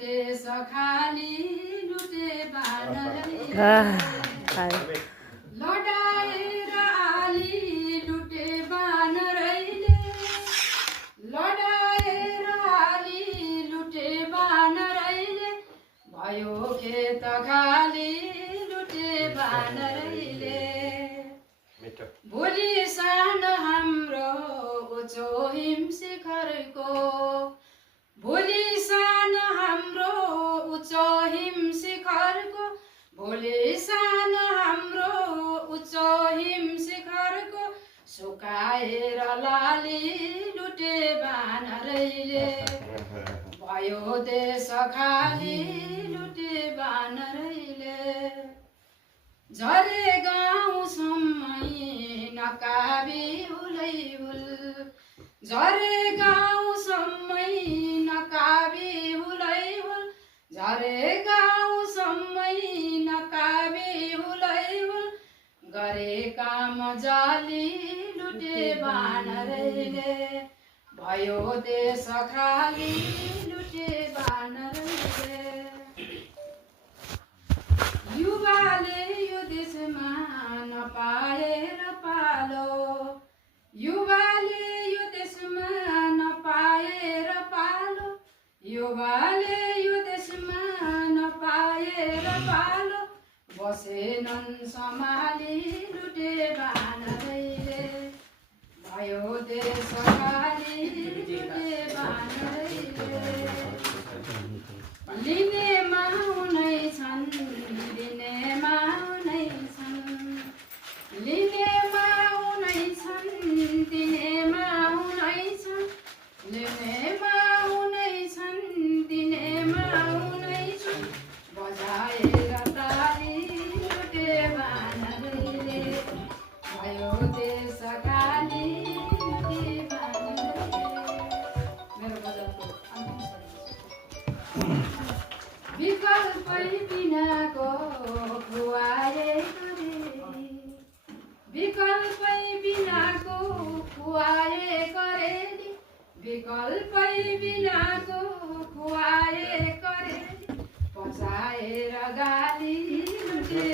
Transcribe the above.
देश खाली लुटे बानरले लडाएर आली लुटे बानरैले लडाएर आली लुटे बानरैले भयो खेत खाली लुटे बानरैले भोलि सान हाम्रो उचो हिम शिखरको भोलि सान हाम्रो उच्च हिम शिखरको भोलि सान हाम्रो उच्च हिम शिखरको सुकाएर लाली लुटे बानरैले भयो देश खाली लुटे बानरैले झरे गाउँसम्मै नकाबी हुलैहुल झरे गाउँसम्मै नकाबी हुलैहुल झरे गाउँसम्मै नकाबी हुलैहुल गरे काम जाली लुटे बानरैले भयो देश खाली लुटे बानरैले युवाले यो देशमा नपाएर पालो युवाले यो देशमा नपाएर पालो युवाले यो देशमा नपाएर पालो बसेनन् सम्हाली लुटे बानरैले भयो देश खाली लुटे बानरैले लिनेमा उनै छन् लिनेमा उनै छन् लिनेमा उनै छन् दिनेमा उनै छन् लिनेमा उनै छन् दिनेमा उनै छन् बजाएर ताली लुटे बानरैले भयो देश खाली लुटे बानरैले मेरो बजारको अन्तिम विकल्पै बिनाको खुवाए गरे विकल्पै बिनाको खुवाए करेली विकल्पै बिनाको खुवाए करेली पचाएर गाली लुटे